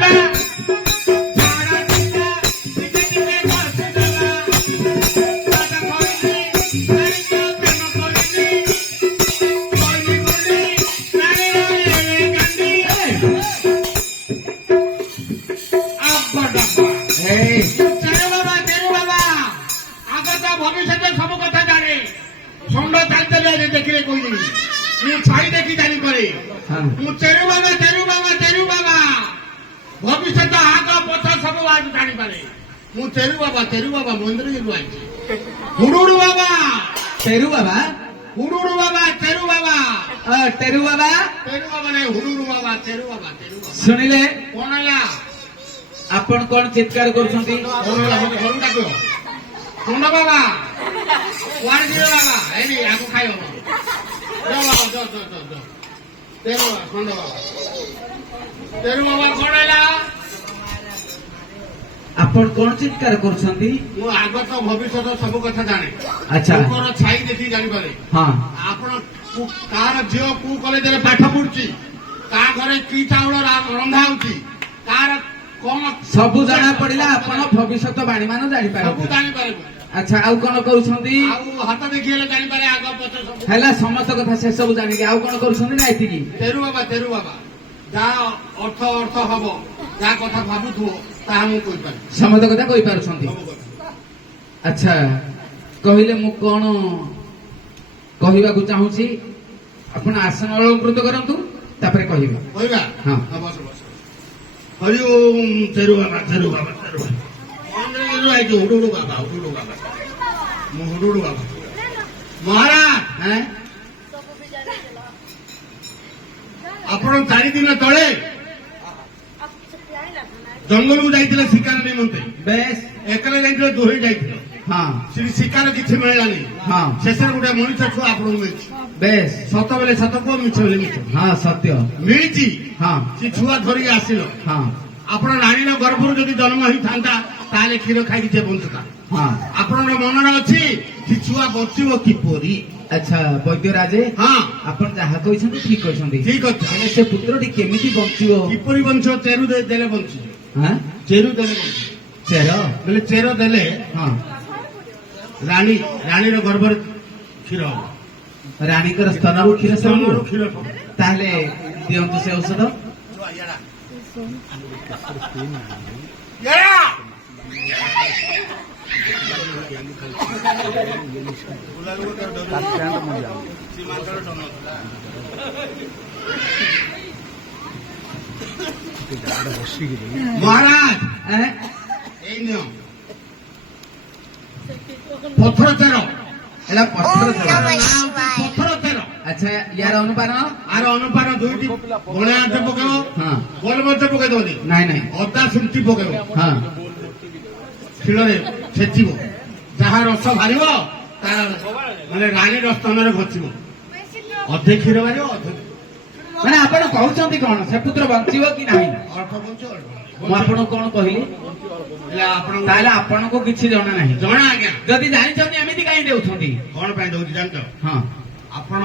ବାବା ভবিষ্যতে সব কথা জানে ষণ্ড চালতে দেখলে কইলি ମୁଁ ଛାଇ ଦେଖି ଜାଣିପାରେ ମୁଁ ତେରୁ ବାବା ଭବିଷ୍ୟତ ଆଗ ପଛ ସବୁ ଜାଣିପାରେ ମୁଁ ତେରୁ ବାବା ମନ୍ଦିରରୁ ଆଇଛି ହୁଡୁଡୁ ବାବା ତେରୁ ବାବା ହୁଡୁଡୁ ବାବା ତେରୁ ବାବା ନାଇଁ ହୁଡୁଡୁ ବାବା ତେରୁ ବାବା ଶୁଣିଲେ କଣ ହେଲା ଆପଣ କଣ ଚିତ୍କାର କରୁଛନ୍ତି? କଣ ହେଲା ମତେ ଘରକୁ ଡାକିବ ଷଣ୍ଢ ବାବା କୁଆଡେ ଯିବେ ବାବା ଏଇ ଆକୁ ଖାଇ ହବ ତେରୁ ବାବା କଣ ହେଲା ଆପଣ କଣ ଚିତ୍କାର କରୁଛନ୍ତି? ମୁଁ ଆଗତ ଭବିଷ୍ୟତ ସବୁ କଥା ଜାଣେ ଆଚ୍ଛା ଲୋକର ଛାଇ ଦେଖି ଜାଣିପାରେ ହଁ ଆପଣ କାହାର ଝିଅ କୋଉ କଲେଜରେ ପାଠ ପଢୁଛି କାହା ଘରେ କି ଚାଉଳ ରନ୍ଧା ହଉଛି କାହାର କଣ ସବୁ ଜଣା ପଡିଲା ଆପଣ ଭବିଷ୍ୟତ ବାଣୀ ମାନ ସବୁ ଜାଣିପାରିବେ। ଜାଣିପାରିବୁ ଆଚ୍ଛା ଆଉ କଣ କରୁଛନ୍ତି? ଆଉ ହାତ ଦେଖି ହେଲେ ଜାଣିପାରେ ଆଗ ପଛ ସବୁ ହେଲା ସମସ୍ତ କଥା ସେ ସବୁ ଜାଣିକି ଆଉ କଣ କରୁଛନ୍ତି ନା ଏତିକି? ତେରୁ ବାବା ଯାହା ଅର୍ଥ ହବ ଯାହା କଥା ଭାବୁଥିବ ତାହା ମୁଁ କହିପାରିବି ସମସ୍ତ କଥା କହିପାରୁଛନ୍ତି। ସବୁ କଥା ଆଚ୍ଛା କହିଲେ ମୁଁ କଣ କହିବାକୁ ଚାହୁଁଛି ଆପଣ ଆସନ ଅଳଙ୍କୃତ କରନ୍ତୁ ତାପରେ କହିବେ। କହିବା ହଁ ବସ ହରି ଓମ୍ ତେରୁ ବାବା ହୁଡୁଡୁ ବାବା ମୁଁ ହୁଡୁଡୁ ବାବା ମହାରାଜ ଆପଣ 4 ଦିନ ତଳେ ଜଙ୍ଗଲକୁ ଯାଇଥିଲେ ଶିକାର ନିମନ୍ତେ ବେଶ ଏକଲା ଯାଇଥିଲେ ଦୋହରି ଯାଇଥିଲେ ହଁ ସେଠି ଶିକାର କିଛି ମିଳିଲାନି ହଁ ଶେଷରେ ଗୋଟେ ମଣିଷ ଛୁଆ ଆପଣଙ୍କୁ ମିଳିଛି ବେଶ ସତ ବେଳେ ସତ କୁହ ମିଛ ବେଳେ ମିଛ ହଁ ସତ୍ୟ ମିଳିଛି ହଁ ସେ ଛୁଆ ଧରିକି ଆସିଲ ହଁ ଆପଣ ରାଣୀର ଗର୍ଭରୁ ଯଦି ଜନ୍ମ ହେଇଥାନ୍ତା ତାହେଲେ କ୍ଷୀର ଖାଇକି ସେ ବଞ୍ଚୁତା ହଁ ଆପଣଙ୍କ ମନରେ ଅଛି ସେ ଛୁଆ ବଞ୍ଚିବ କିପରି ଆଚ୍ଛା ବୈଦ୍ୟରାଜେ ହଁ ଆପଣ ଯାହା କହିଛନ୍ତି ଠିକ କହିଛନ୍ତି ଠିକ ଅଛି ହେଲେ ସେ ପୁତ୍ରଟି କେମିତି ବଞ୍ଚିବ? କିପରି ବଞ୍ଚିବ ଚେରୁ ଦେଲେ ବଞ୍ଚିବ ହଁ ଚେରୁ ଦେଲେ ବଞ୍ଚିବ ଚେର ବୋଲେ ଚେର ଦେଲେ ହଁ ରାଣୀର ଗର୍ଭରେ କ୍ଷୀର ହବ ରାଣୀଙ୍କର ସ୍ତନରୁ କ୍ଷୀର ସ୍ତନରୁ ସବୁ କ୍ଷୀର ହବ ତାହେଲେ ଦିଅନ୍ତୁ ସେ ଔଷଧ। ମହାରାଜ ଏଇ ନିୟମ ପଥର ଚେର ହେଲା ପଥର ଚେର। ପଥର ଚେର ଆଚ୍ଛା ୟାର ଅନୁପାନ ଆର ଅନୁପାନ 2ଟି ବଣେ ଆଠ ପକେଇବ ହଁ ଗୋଲମରିଚ ପକେଇ ଦବନି ନାଇଁ ନାଇଁ ଅଦା ଶୁଣ୍ଠି ପକେଇବ ହଁ କ୍ଷୀରରେ ଛେଚିବ ଯାହା ରସ ବାହାରିବ ତାର ମାନେ ରାଣୀର ସ୍ତନରେ ଘଷିବ ଅଧେ କ୍ଷୀର ବାହାରିବ ଅଧେ ମାନେ ଆପଣ କହୁଛନ୍ତି କଣ ସେ ପୁତ୍ର ବଞ୍ଚିବ କି ନାହିଁ? ଅଳ୍ପ ବଞ୍ଚ ମୁଁ ଆପଣଙ୍କୁ କଣ କହିଲି ଆପଣ ତାହେଲେ ଆପଣଙ୍କୁ କିଛି ଜଣା ନାହିଁ। ଜଣା ଆଜ୍ଞା ଯଦି ଜାଣିଛନ୍ତି ଏମିତି କାହିଁ ଦେଉଛନ୍ତି? କଣ ପାଇଁ ଦଉଛି ଜାଣିଛ ହଁ ଆପଣ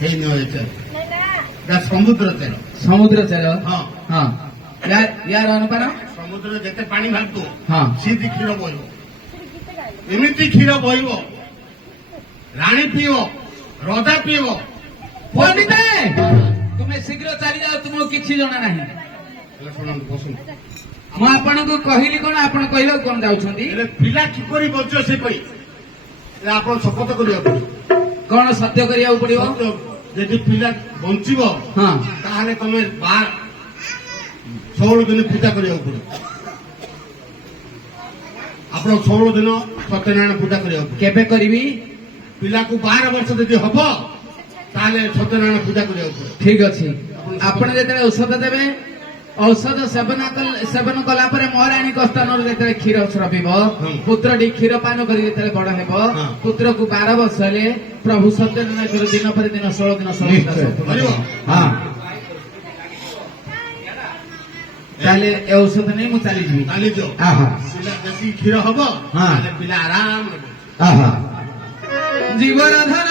ହେଇ ନୁହେଁ ସମୁଦ୍ର ତେଲ ସମୁଦ୍ର ଚେର ହଁ ହଁ ୟାର ଅନୁପାନ ସମୁଦ୍ରରେ ଯେତେ ପାଣି ବାହାରୁଥିବ ହଁ ସେମିତି କ୍ଷୀର ବହିବ ଏମିତି କ୍ଷୀର ବହିବ ରାଣୀ ପିଇବ ରଜା ପିଇବ ପଣ୍ଡିତ ତୁମେ ଶୀଘ୍ର ଚାଲିଯାଅ ତୁମକୁ କିଛି ଜଣା ନାହିଁ। ଶୁଣନ୍ତୁ ବସନ୍ତୁ ମୁଁ ଆପଣଙ୍କୁ କହିଲି କଣ ଆପଣ କହିବାକୁ କଣ ଯାଉଛନ୍ତି? ହେଲେ ପିଲା କିପରି ବଞ୍ଚିବ ସେ ପାଇଁ ଆପଣ ଶପଥ କରିବାକୁ ପଡିବ କଣ ସତ୍ୟ କରିବାକୁ ପଡିବ? ଯଦି ପିଲା ବଞ୍ଚିବ ହଁ ତାହେଲେ ତମେ 16 ଦିନ ପୂଜା କରିବାକୁ ପଡିବ ଆପଣ 16 ଦିନ ସତ୍ୟନାରାୟଣ ପୂଜା କରିବାକୁ ପଡିବ କେବେ କରିବି? ପିଲାକୁ 12 ବର୍ଷ ଯଦି ହବ ତାହେଲେ ସତ୍ୟନାରାୟଣ ପୂଜା କରିବାକୁ ପଡିବ ଠିକ ଅଛି ଆପଣ ଯେତେବେଳେ ଔଷଧ ଦେବେ ଔଷଧ ସେବନ କଲା ପରେ ମହାରାଣୀଙ୍କ ସ୍ଥାନରୁ ଯେତେବେଳେ କ୍ଷୀର ସ୍ରବିବ ପୁତ୍ରଟି କ୍ଷୀର ପାନ କରି ଯେତେବେଳେ ବଡ ହେବ ପୁତ୍ରକୁ 12 ବର୍ଷ ହେଲେ ପ୍ରଭୁ ସତ୍ୟନାରାୟଣ ଦିନ ପରେ ଦିନ 16 ଦିନ 16 ହଁ ତାହେଲେ ଏ ଔଷଧ ନେଇ ମୁଁ ଚାଲିଯିବି। ଚାଲିଯିବ ଆହା ପିଲା ଯେତିକି କ୍ଷୀର ହବ ତାହେଲେ ପିଲା ଆରାମ ଆହା ଜୀବନ ଧନ